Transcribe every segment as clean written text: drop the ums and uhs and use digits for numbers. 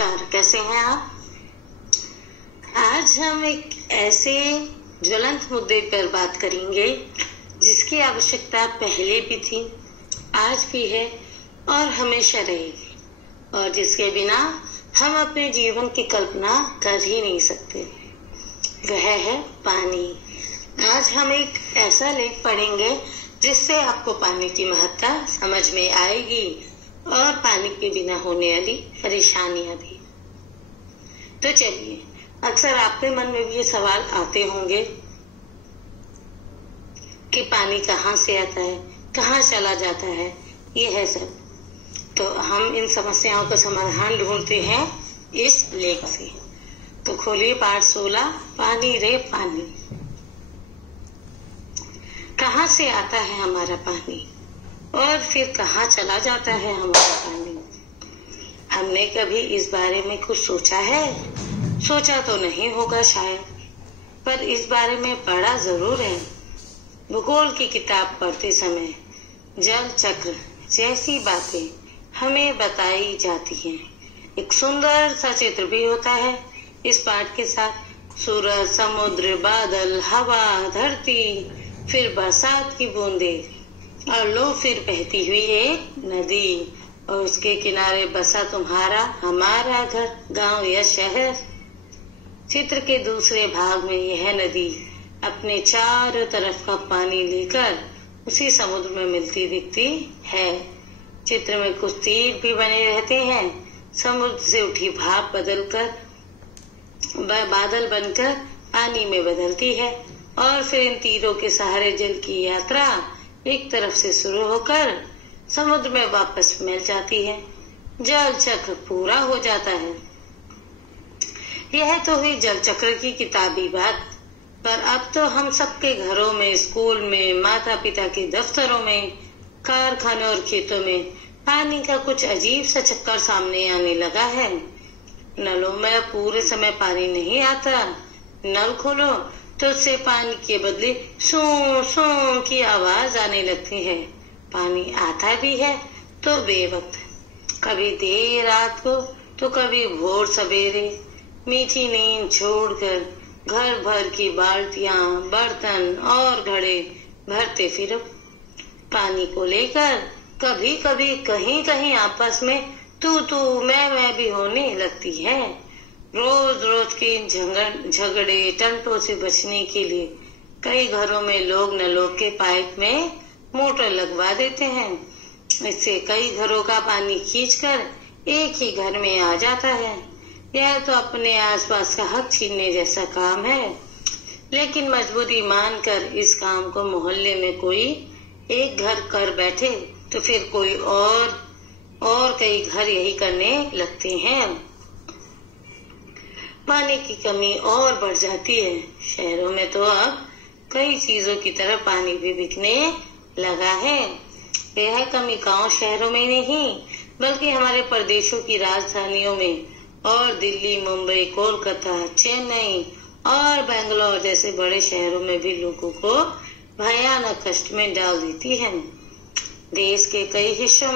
नमस्कार, कैसे हैं आप? आज हम एक ऐसे ज्वलंत मुद्दे पर बात करेंगे जिसकी आवश्यकता पहले भी थी, आज भी है और हमेशा रहेगी, और जिसके बिना हम अपने जीवन की कल्पना कर ही नहीं सकते। वह है पानी। आज हम एक ऐसा लेख पढ़ेंगे जिससे आपको पानी की महत्ता समझ में आएगी और पानी के बिना होने वाली परेशानियां भी। तो चलिए, अक्सर आपके मन में भी ये सवाल आते होंगे कि पानी कहाँ से आता है, कहाँ चला जाता है, ये है सब। तो हम इन समस्याओं का समाधान ढूंढते हैं इस लेख से। तो खोलिए पाठ 16, पानी रे पानी। कहाँ से आता है हमारा पानी और फिर कहाँ चला जाता है हमारा पानी? हमने कभी इस बारे में कुछ सोचा है? सोचा तो नहीं होगा शायद, पर इस बारे में पढ़ा जरूर है। भूगोल की किताब पढ़ते समय जल चक्र जैसी बातें हमें बताई जाती हैं। एक सुंदर सा चित्र भी होता है इस पाठ के साथ। सूरज, समुद्र, बादल, हवा, धरती, फिर बरसात की बूंदें, और लो फिर बहती हुई एक नदी, और उसके किनारे बसा तुम्हारा हमारा घर, गांव या शहर। चित्र के दूसरे भाग में यह नदी अपने चारों तरफ का पानी लेकर उसी समुद्र में मिलती दिखती है। चित्र में कुछ तीर भी बने रहते हैं। समुद्र से उठी भाप बदलकर बादल बनकर पानी में बदलती है, और फिर इन तीरों के सहारे जल की यात्रा एक तरफ से शुरू होकर समुद्र में वापस मिल जाती है। जल चक्र पूरा हो जाता है। यह तो हुई जल चक्र की किताबी बात, पर अब तो हम सबके घरों में, स्कूल में, माता पिता के दफ्तरों में, कारखानों और खेतों में पानी का कुछ अजीब सा चक्कर सामने आने लगा है। नलों में पूरे समय पानी नहीं आता। नल खोलो तो उससे पानी के बदले सू सू की आवाज आने लगती है। पानी आता भी है तो बेवक्त, कभी देर रात को तो कभी भोर सवेरे। मीठी नींद छोड़कर घर भर की बाल्टियां, बर्तन और घड़े भरते फिरो। पानी को लेकर कभी कभी कहीं कहीं आपस में तू तू मैं भी होने लगती है। रोज रोज के झगड़े टंटों से बचने के लिए कई घरों में लोग नलों के पाइप में मोटर लगवा देते हैं। इससे कई घरों का पानी खींचकर एक ही घर में आ जाता है। यह तो अपने आसपास का हक छीनने जैसा काम है, लेकिन मजबूरी मानकर इस काम को मोहल्ले में कोई एक घर कर बैठे तो फिर कोई और कई घर यही करने लगते हैं। पानी की कमी और बढ़ जाती है। शहरों में तो अब कई चीजों की तरह पानी भी बिकने लगा है। यह कमी गांव शहरों में नहीं, बल्कि हमारे प्रदेशों की राजधानियों में और दिल्ली, मुंबई, कोलकाता, चेन्नई और बेंगलोर जैसे बड़े शहरों में भी लोगों को भयानक कष्ट में डाल देती है। देश के कई हिस्सों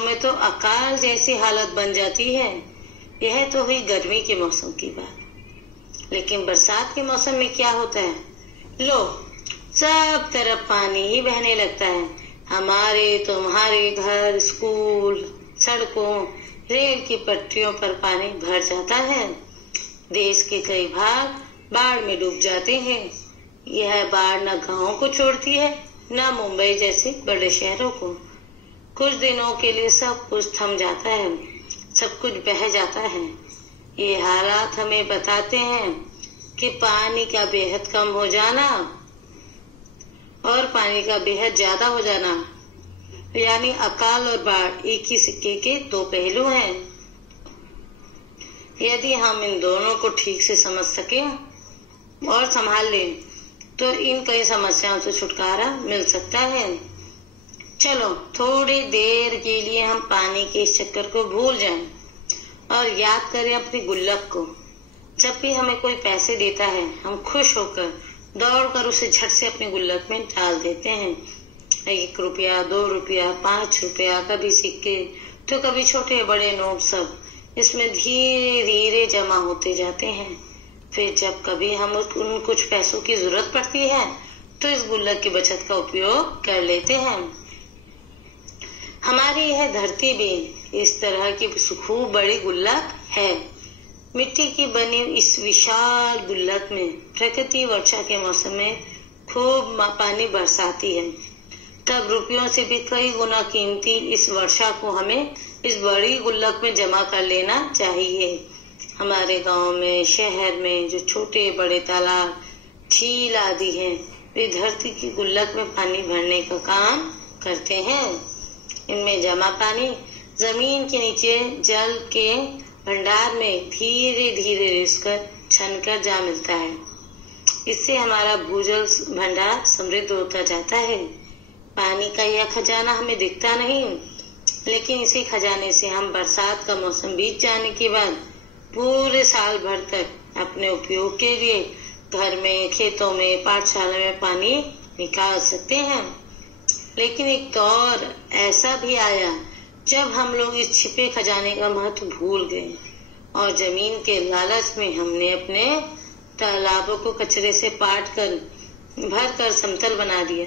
में तो अकाल जैसी हालत बन जाती है। यह तो हुई गर्मी के मौसम की बात, लेकिन बरसात के मौसम में क्या होता है? लो, सब तरफ पानी ही बहने लगता है। हमारे तुम्हारे घर, स्कूल, सड़कों, रेल की पटरियों पर पानी भर जाता है। देश के कई भाग बाढ़ में डूब जाते हैं। यह बाढ़ न गाँव को छोड़ती है, न मुंबई जैसे बड़े शहरों को। कुछ दिनों के लिए सब कुछ थम जाता है, सब कुछ बह जाता है। ये हालात हमें बताते हैं कि पानी का बेहद कम हो जाना और पानी का बेहद ज्यादा हो जाना, यानी अकाल और बाढ़ एक ही सिक्के के दो पहलू हैं। यदि हम इन दोनों को ठीक से समझ सकें और संभाल लें तो इन कई समस्याओं से छुटकारा मिल सकता है। चलो थोड़ी देर के लिए हम पानी के इस चक्कर को भूल जाएं और याद करें अपनी गुल्लक को। जब भी हमें कोई पैसे देता है, हम खुश होकर दौड़कर उसे झट से अपनी गुल्लक में डाल देते हैं। 1 रुपया, 2 रुपया, 5 रुपया, कभी सिक्के तो कभी छोटे बड़े नोट सब इसमें धीरे धीरे जमा होते जाते हैं। फिर जब कभी हम उन कुछ पैसों की जरूरत पड़ती है तो इस गुल्लक की बचत का उपयोग कर लेते हैं। हमारी यह धरती भी इस तरह की खूब बड़ी गुल्लक है। मिट्टी की बनी इस विशाल गुल्लक में प्रकृति वर्षा के मौसम में खूब पानी बरसाती है। तब रुपयों से भी कई गुना कीमती इस वर्षा को हमें इस बड़ी गुल्लक में जमा कर लेना चाहिए। हमारे गांव में, शहर में जो छोटे बड़े तालाब, झील आदि हैं, वे धरती की गुल्लक में पानी भरने का काम करते हैं। इनमें जमा पानी जमीन के नीचे जल के भंडार में धीरे धीरे रिसकर छनकर जा मिलता है। इससे हमारा भूजल भंडार समृद्ध होता जाता है। पानी का यह खजाना हमें दिखता नहीं, लेकिन इसी खजाने से हम बरसात का मौसम बीत जाने के बाद पूरे साल भर तक अपने उपयोग के लिए घर में, खेतों में, पाठशाला में पानी निकाल सकते हैं। लेकिन एक दौर ऐसा भी आया जब हम लोग इस छिपे खजाने का महत्व भूल गए और जमीन के लालच में हमने अपने तालाबों को कचरे से पाट कर भर कर समतल बना दिया।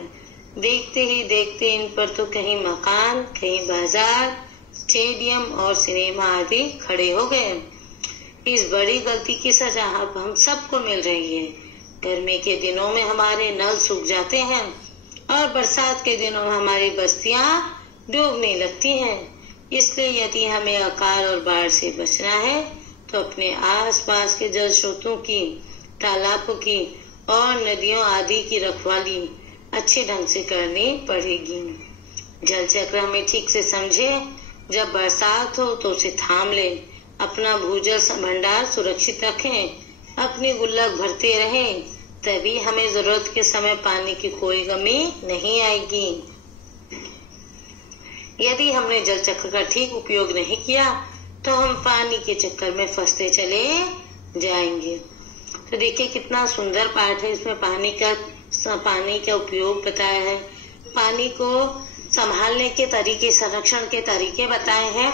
देखते ही देखते इन पर तो कहीं मकान, कहीं बाजार, स्टेडियम और सिनेमा आदि खड़े हो गए। इस बड़ी गलती की सजा अब हम सबको मिल रही है। गर्मी के दिनों में हमारे नल सूख जाते हैं और बरसात के दिनों में हमारी बस्तियां डूबने लगती हैं। इसलिए यदि हमें अकाल और बाढ़ से बचना है तो अपने आसपास के जल स्रोतों की, तालाबों की और नदियों आदि की रखवाली अच्छे ढंग से करनी पड़ेगी। जल चक्र हमें ठीक से समझे। जब बरसात हो तो उसे थाम ले, अपना भूजल भंडार सुरक्षित रखें, अपनी गुल्लक भरते रहें, तभी हमें जरूरत के समय पानी की कोई कमी नहीं आएगी। यदि हमने जल चक्र का ठीक उपयोग नहीं किया तो हम पानी के चक्कर में फंसते चले जाएंगे। तो देखिए कितना सुंदर पाठ है। इसमें पानी का उपयोग बताया है, पानी को संभालने के तरीके, संरक्षण के तरीके बताए हैं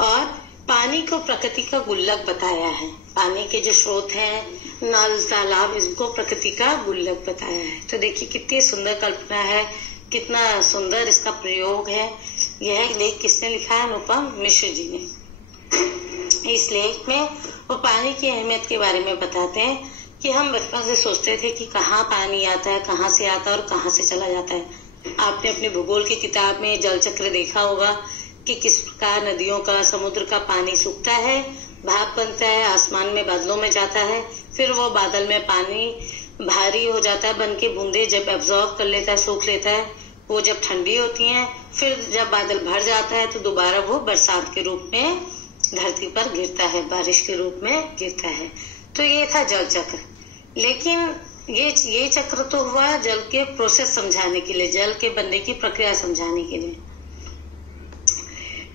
और पानी को प्रकृति का गुल्लक बताया है। पानी के जो स्रोत हैं, नल, तालाब, इसको प्रकृति का गुल्लक बताया है। तो देखिए कितनी सुंदर कल्पना है, कितना सुंदर इसका प्रयोग है। यह लेख किसने लिखा है? अनुपम मिश्र जी ने। इस लेख में वो पानी की अहमियत के बारे में बताते हैं कि हम बचपन से सोचते थे कि कहाँ पानी आता है, कहाँ से आता है और कहाँ से चला जाता है। आपने अपने भूगोल की किताब में जल चक्र देखा होगा कि किस प्रकार नदियों का, समुद्र का पानी सूखता है, भाप बनता है, आसमान में बादलों में जाता है, फिर वो बादल में पानी भारी हो जाता है, बन के बूंदे जब एब्जॉर्ब कर लेता है, सोख लेता है, वो जब ठंडी होती हैं, फिर जब बादल भर जाता है तो दोबारा वो बरसात के रूप में धरती पर गिरता है, बारिश के रूप में गिरता है। तो ये था जल चक्र। लेकिन ये चक्र तो हुआ जल के प्रोसेस समझाने के लिए, जल के बनने की प्रक्रिया समझाने के लिए।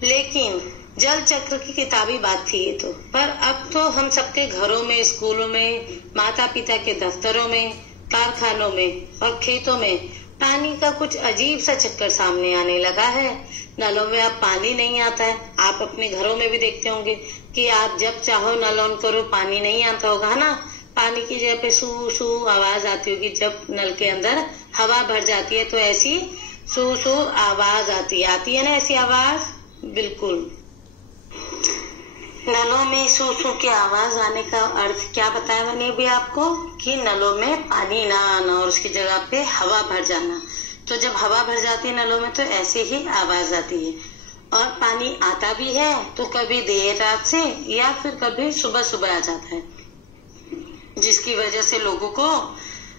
लेकिन जल चक्र की किताबी बात थी ये तो, पर अब तो हम सबके घरों में, स्कूलों में, माता पिता के दफ्तरों में, कारखानों में और खेतों में पानी का कुछ अजीब सा चक्कर सामने आने लगा है। नलों में अब पानी नहीं आता है। आप अपने घरों में भी देखते होंगे कि आप जब चाहो नल ऑन करो, पानी नहीं आता होगा, है ना। पानी की जगह पे सू सू आवाज आती होगी। जब नल के अंदर हवा भर जाती है तो ऐसी सू सू आवाज आती है ना, ऐसी आवाज। बिल्कुल, नलों में सू सू की आवाज आने का अर्थ क्या बताया मैंने भी आपको, कि नलों में पानी ना आना और उसकी जगह पे हवा भर जाना। तो जब हवा भर जाती है नलों में तो ऐसे ही आवाज आती है। और पानी आता भी है तो कभी देर रात से या फिर कभी सुबह सुबह आ जाता है, जिसकी वजह से लोगों को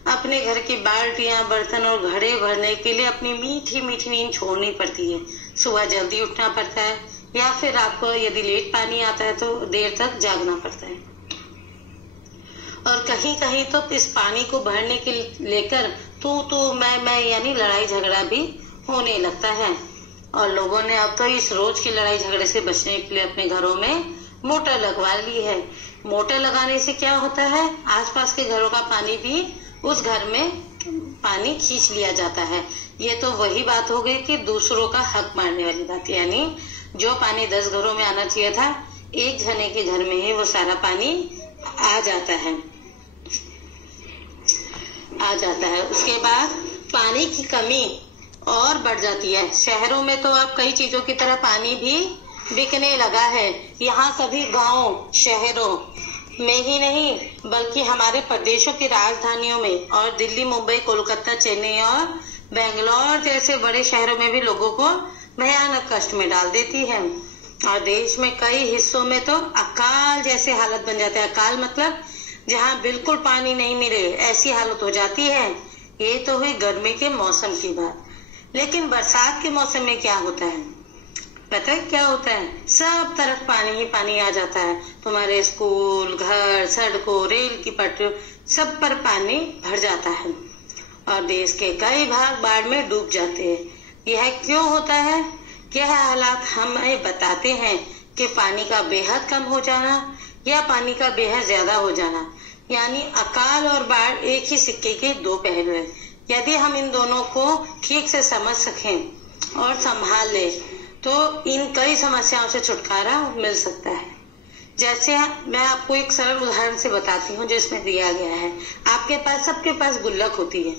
अपने घर की बाल्टियां, बर्तन और घड़े भरने के लिए अपनी मीठी मीठी नींद छोड़नी पड़ती है। सुबह जल्दी उठना पड़ता है या फिर आपको यदि लेट पानी आता है तो देर तक जागना पड़ता है। और कहीं कहीं तो इस पानी को भरने के लेकर तू मैं यानी लड़ाई झगड़ा भी होने लगता है। और लोगों ने अब तो इस रोज की लड़ाई झगड़े से बचने के लिए अपने घरों में मोटर लगवा ली है। मोटर लगाने से क्या होता है, आसपास के घरों का पानी भी उस घर में पानी खींच लिया जाता है। ये तो वही बात हो गई कि दूसरों का हक मारने वाली बात, यानी जो पानी 10 घरों में आना चाहिए था एक जने के घर में ही वो सारा पानी आ जाता है। उसके बाद पानी की कमी और बढ़ जाती है। शहरों में तो अब कई चीजों की तरह पानी भी बिकने लगा है। यहाँ सभी गांव शहरों में ही नहीं बल्कि हमारे प्रदेशों की राजधानियों में और दिल्ली, मुंबई, कोलकाता, चेन्नई और बेंगलोर जैसे बड़े शहरों में भी लोगों को भयानक कष्ट में डाल देती है। और देश में कई हिस्सों में तो अकाल जैसे हालत बन जाता है। अकाल मतलब जहाँ बिल्कुल पानी नहीं मिले, ऐसी हालत हो जाती है। ये तो हुई गर्मी के मौसम की बात, लेकिन बरसात के मौसम में क्या होता है पता है क्या होता है? सब तरफ पानी ही पानी आ जाता है। तुम्हारे स्कूल, घर, सड़कों, रेल की पटरियों सब पर पानी भर जाता है और देश के कई भाग बाढ़ में डूब जाते हैं। यह क्यों होता है? यह हालात हमें बताते हैं कि पानी का बेहद कम हो जाना या पानी का बेहद ज्यादा हो जाना, यानी अकाल और बाढ़ एक ही सिक्के के दो पहलू हैं। यदि हम इन दोनों को ठीक से समझ सकें और संभाल ले तो इन कई समस्याओं से छुटकारा मिल सकता है। जैसे मैं आपको एक सरल उदाहरण से बताती हूँ जिसमें दिया गया है। आपके पास, सबके पास गुल्लक होती है।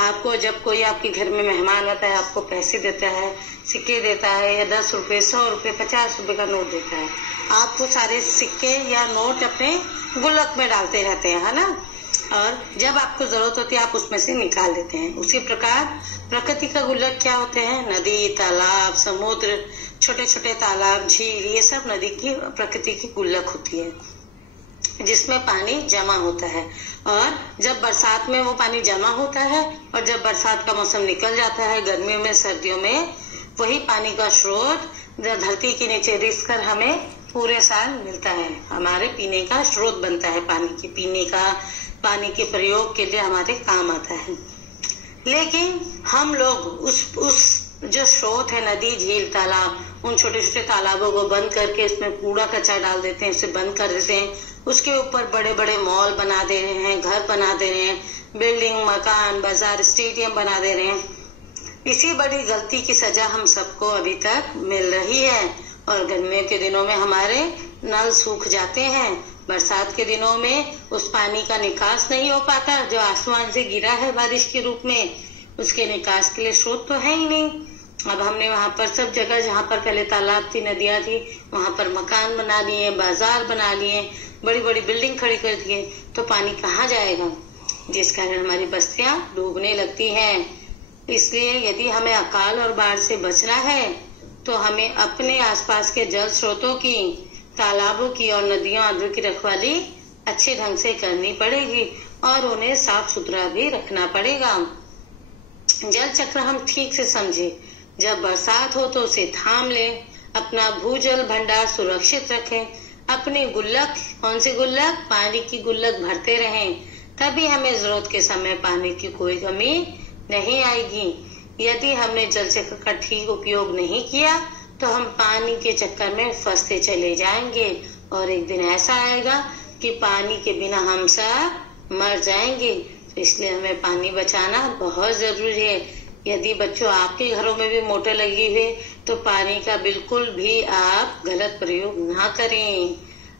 आपको जब कोई आपके घर में मेहमान आता है, आपको पैसे देता है, सिक्के देता है, या 10 रुपए, 100 रुपए, 50 रुपए का नोट देता है, आपको सारे सिक्के या नोट अपने गुल्लक में डालते रहते हैं, है ना? और जब आपको जरूरत होती है आप उसमें से निकाल देते हैं। उसी प्रकार प्रकृति का गुल्लक क्या होते हैं? नदी, तालाब, समुद्र, छोटे छोटे तालाब, झील, ये सब नदी की, प्रकृति की गुल्लक होती है जिसमें पानी जमा होता है। और जब बरसात में वो पानी जमा होता है और जब बरसात का मौसम निकल जाता है, गर्मियों में, सर्दियों में, वही पानी का स्रोत धरती के नीचे रिस कर हमें पूरे साल मिलता है। हमारे पीने का स्रोत बनता है। पानी के प्रयोग के लिए हमारे काम आता है। लेकिन हम लोग उस जो स्रोत है, नदी, झील, तालाब, उन छोटे छोटे तालाबों को बंद करके इसमें कूड़ा कचरा डाल देते हैं, उसे बंद कर देते हैं। उसके ऊपर बड़े बड़े मॉल बना दे रहे हैं, घर बना दे रहे हैं, बिल्डिंग, मकान, बाजार, स्टेडियम बना दे रहे हैं। इसी बड़ी गलती की सजा हम सबको अभी तक मिल रही है। और गर्मियों के दिनों में हमारे नल सूख जाते हैं। बरसात के दिनों में उस पानी का निकास नहीं हो पाता जो आसमान से गिरा है बारिश के रूप में। उसके निकास के लिए स्रोत तो है ही नहीं। अब हमने वहां पर सब जगह जहां पर पहले तालाब थी, नदियां थी, वहां पर मकान बना लिए, बाजार बना लिए, बड़ी बड़ी बिल्डिंग खड़ी कर दिए, तो पानी कहाँ जाएगा? जिस कारण हमारी बस्तियां डूबने लगती हैं। इसलिए यदि हमें अकाल और बाढ़ से बचना है तो हमें अपने आसपास के जल स्रोतों की, तालाबों की और नदियों आदि की रखवाली अच्छे ढंग से करनी पड़ेगी और उन्हें साफ सुथरा भी रखना पड़ेगा। जल चक्र हम ठीक से समझे। जब बरसात हो तो उसे थाम लें, अपना भूजल भंडार सुरक्षित रखें, अपने गुल्लक, कौन सी गुल्लक? पानी की गुल्लक भरते रहें, तभी हमें जरूरत के समय पानी की कोई कमी नहीं आएगी। यदि हमने जल चक्र का ठीक उपयोग नहीं किया तो हम पानी के चक्कर में फंसते चले जाएंगे और एक दिन ऐसा आएगा कि पानी के बिना हम सब मर जाएंगे। तो इसलिए हमें पानी बचाना बहुत जरूरी है। यदि बच्चों आपके घरों में भी मोटर लगी हुई तो पानी का बिल्कुल भी आप गलत प्रयोग ना करें।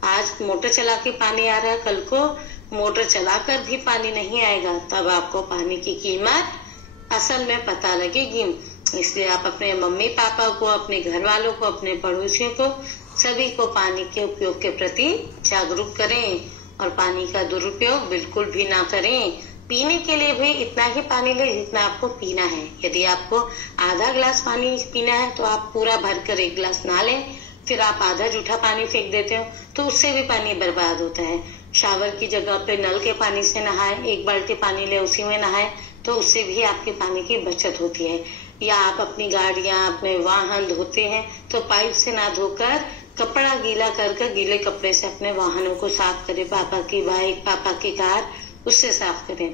आज मोटर चला के पानी आ रहा है, कल को मोटर चलाकर भी पानी नहीं आएगा, तब आपको पानी की कीमत असल में पता लगेगी। इसलिए आप अपने मम्मी पापा को, अपने घर वालों को, अपने पड़ोसियों को, सभी को पानी के उपयोग के प्रति जागरूक करें और पानी का दुरुपयोग बिल्कुल भी ना करें। पीने के लिए भी इतना ही पानी लें जितना आपको पीना है। यदि आपको आधा गिलास पानी पीना है तो आप पूरा भरकर 1 गिलास ना लें, फिर आप आधा जूठा पानी फेंक देते हो तो उससे भी पानी बर्बाद होता है। शावर की जगह पे नल के पानी से नहाए, 1 बाल्टी पानी ले उसी में नहाए तो उससे भी आपके पानी की बचत होती है। या आप अपनी गाड़ियां, अपने वाहन धोते हैं तो पाइप से ना धोकर कपड़ा गीला कर गीले कपड़े से अपने वाहनों को साफ करें। पापा की बाइक, पापा की कार, उससे साफ करें।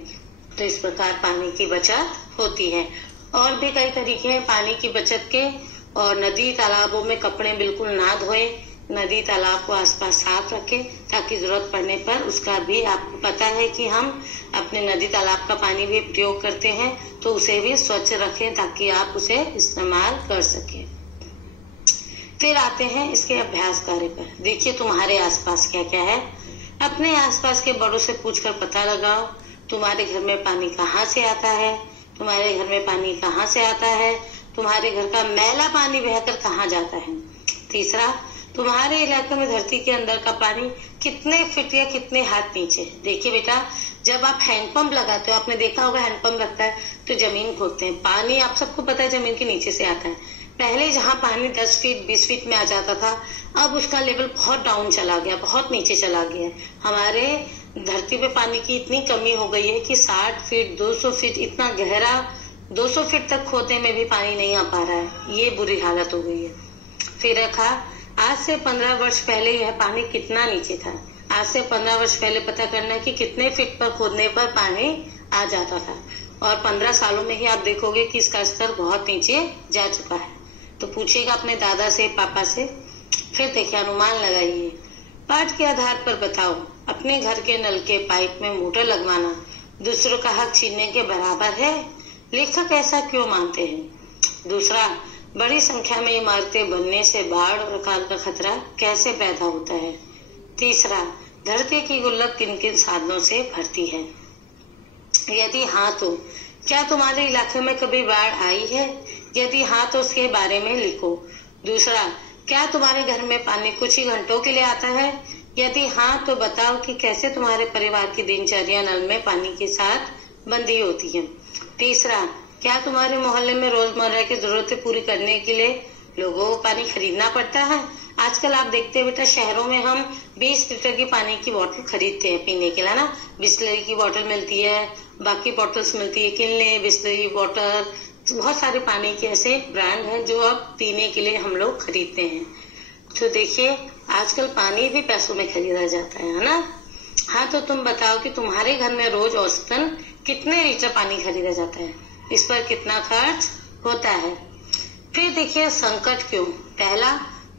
तो इस प्रकार पानी की बचत होती है। और भी कई तरीके हैं पानी की बचत के। और नदी तालाबों में कपड़े बिल्कुल ना धोए, नदी तालाब को आसपास साफ रखें ताकि जरूरत पड़ने पर उसका भी, आपको पता है कि हम अपने नदी तालाब का पानी भी प्रयोग करते हैं तो उसे भी स्वच्छ रखें ताकि आप उसे इस्तेमाल कर सकें। फिर आते हैं इसके अभ्यास कार्य पर। देखिए तुम्हारे आसपास क्या क्या है। अपने आसपास के बड़ों से पूछकर पता लगाओ तुम्हारे घर में पानी कहाँ से आता है, तुम्हारे घर में पानी कहाँ से आता है, तुम्हारे घर का मैला पानी बहकर कहाँ जाता है। तीसरा, तुम्हारे इलाके में धरती के अंदर का पानी कितने फीट या कितने हाथ नीचे। देखिए बेटा, जब आप हैंडपंप लगाते हो, आपने देखा होगा हैंडपंप लगता है तो जमीन खोदते हैं, पानी आप सबको पता है जमीन के नीचे से आता है। पहले जहाँ पानी 10 फीट 20 फीट में आ जाता था, अब उसका लेवल बहुत डाउन चला गया, बहुत नीचे चला गया। हमारे धरती पे पानी की इतनी कमी हो गई है कि 60 फीट 200 फीट इतना गहरा 200 फीट तक खोदने में भी पानी नहीं आ पा रहा है। ये बुरी हालत हो गई है। फिर रखा, आज से 15 वर्ष पहले यह पानी कितना नीचे था। आज से 15 वर्ष पहले पता करना है कि कितने फीट पर खोदने पर पानी आ जाता था, और 15 सालों में ही आप देखोगे कि इसका स्तर बहुत नीचे जा चुका है। तो पूछिएगा अपने दादा से, पापा से। फिर देखिए, अनुमान लगाइए। पाठ के आधार पर बताओ, अपने घर के नल के पाइप में मोटर लगवाना दूसरों का हक छीनने के बराबर है। लेखक ऐसा क्यों मानते हैं। दूसरा, बड़ी संख्या में इमारतें बनने से बाढ़ और अकाल का खतरा कैसे पैदा होता है। तीसरा, धरती की गुल्लक किन किन साधनों से भरती है। यदि हाँ तो क्या तुम्हारे इलाके में कभी बाढ़ आई है। यदि हाँ तो उसके बारे में लिखो। दूसरा, क्या तुम्हारे घर में पानी कुछ ही घंटों के लिए आता है। यदि हाँ तो बताओ कि कैसे तुम्हारे परिवार की दिनचर्या नल में पानी के साथ बंधी होती है। तीसरा, क्या तुम्हारे मोहल्ले में रोजमर्रा की जरूरतें पूरी करने के लिए लोगों को पानी खरीदना पड़ता है। आजकल आप देखते हैं बेटा, शहरों में हम 20 लीटर की पानी की बोतल खरीदते हैं पीने के लिए ना। बिस्लरी की बोतल मिलती है, बाकी बोतल्स मिलती है, किनले, बिस्लरी बोतल, बहुत सारे पानी के ऐसे ब्रांड हैं जो अब पीने के लिए हम लोग खरीदते हैं। तो देखिए, आजकल पानी भी पैसों में खरीदा जाता है ना। हाँ, तो तुम बताओ कि तुम्हारे घर में रोज औसतन कितने लीटर पानी खरीदा जाता है, इस पर कितना खर्च होता है। फिर देखिए, संकट क्यों। पहला,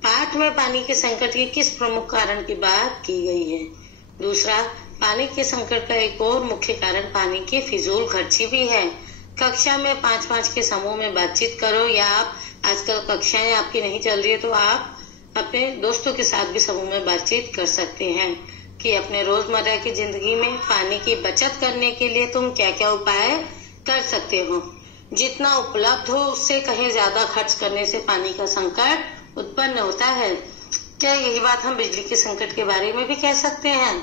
पाठ में पानी के संकट के किस प्रमुख कारण की बात की गई है। दूसरा, पानी के संकट का एक और मुख्य कारण पानी की फिजूल खर्ची भी है। कक्षा में 5-5 के समूह में बातचीत करो, या आप आजकल कक्षाएं आपकी नहीं चल रही है तो आप अपने दोस्तों के साथ भी समूह में बातचीत कर सकते हैं कि अपने रोजमर्रा की जिंदगी में पानी की बचत करने के लिए तुम क्या क्या उपाय कर सकते हो। जितना उपलब्ध हो उससे कहीं ज्यादा खर्च करने से पानी का संकट उत्पन्न होता है। क्या यही बात हम बिजली के संकट के बारे में भी कह सकते हैं।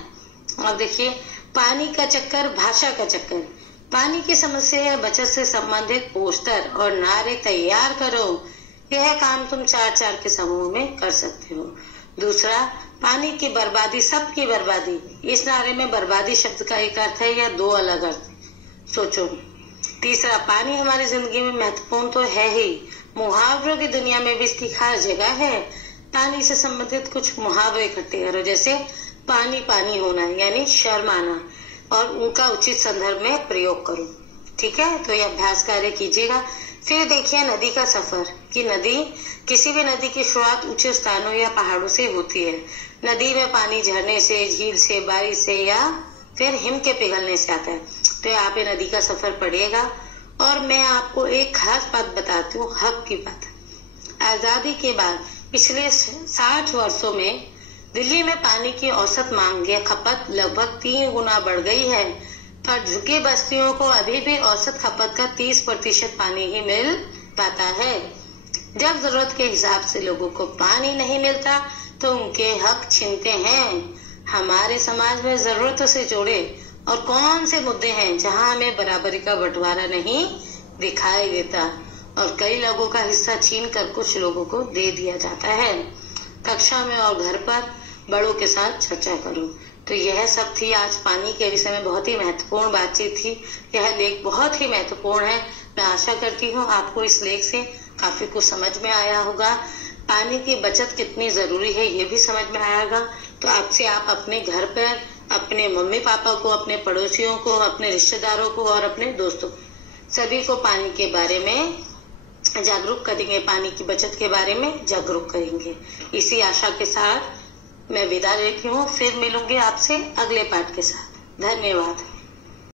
और देखिए, पानी का चक्कर, भाषा का चक्कर। पानी की समस्या या बचत से संबंधित पोस्टर और नारे तैयार करो। यह काम तुम 4-4 के समूह में कर सकते हो। दूसरा, पानी की बर्बादी, सबकी बर्बादी। इस नारे में बर्बादी शब्द का एक अर्थ है या दो अलग अर्थ, सोचो। तीसरा, पानी हमारी जिंदगी में महत्वपूर्ण तो है ही, मुहावरों की दुनिया में भी इसकी खास जगह है। पानी से संबंधित कुछ मुहावरे इकट्ठे करो, जैसे पानी पानी होना यानी शर्माना, और उनका उचित संदर्भ में प्रयोग करो। ठीक है, तो ये अभ्यास कार्य कीजिएगा। फिर देखिए, नदी का सफर। कि नदी, किसी भी नदी की शुरुआत ऊंचे स्थानों या पहाड़ों से होती है। नदी में पानी झरने से, झील से, बारिश से या फिर हिम के पिघलने से आता है। तो यहाँ पे नदी का सफर पड़ेगा। और मैं आपको एक खास बात बताती हूँ, हक की बात। आजादी के बाद पिछले 60 वर्षों में दिल्ली में पानी की औसत मांग या खपत लगभग 3 गुना बढ़ गई है, पर झुकी बस्तियों को अभी भी औसत खपत का 30% पानी ही मिल पाता है। जब जरूरत के हिसाब से लोगों को पानी नहीं मिलता तो उनके हक छीनते हैं। हमारे समाज में जरूरतों से जुड़े और कौन से मुद्दे हैं जहां हमें बराबरी का बंटवारा नहीं दिखाई देता, और कई लोगों का हिस्सा छीन कर कुछ लोगों को दे दिया जाता है। कक्षा में और घर पर बड़ों के साथ चर्चा करो। तो यह सब थी आज पानी के विषय में बहुत ही महत्वपूर्ण बातचीत थी। यह लेख बहुत ही महत्वपूर्ण है। मैं आशा करती हूँ आपको इस लेख से काफी कुछ समझ में आया होगा। पानी की बचत कितनी जरूरी है ये भी समझ में आएगा। तो आपसे आप अपने घर पर अपने मम्मी पापा को, अपने पड़ोसियों को, अपने रिश्तेदारों को और अपने दोस्तों को, सभी को पानी के बारे में जागरूक करेंगे, पानी की बचत के बारे में जागरूक करेंगे। इसी आशा के साथ मैं विदा लेती हूँ। फिर मिलूंगी आपसे अगले पाठ के साथ। धन्यवाद।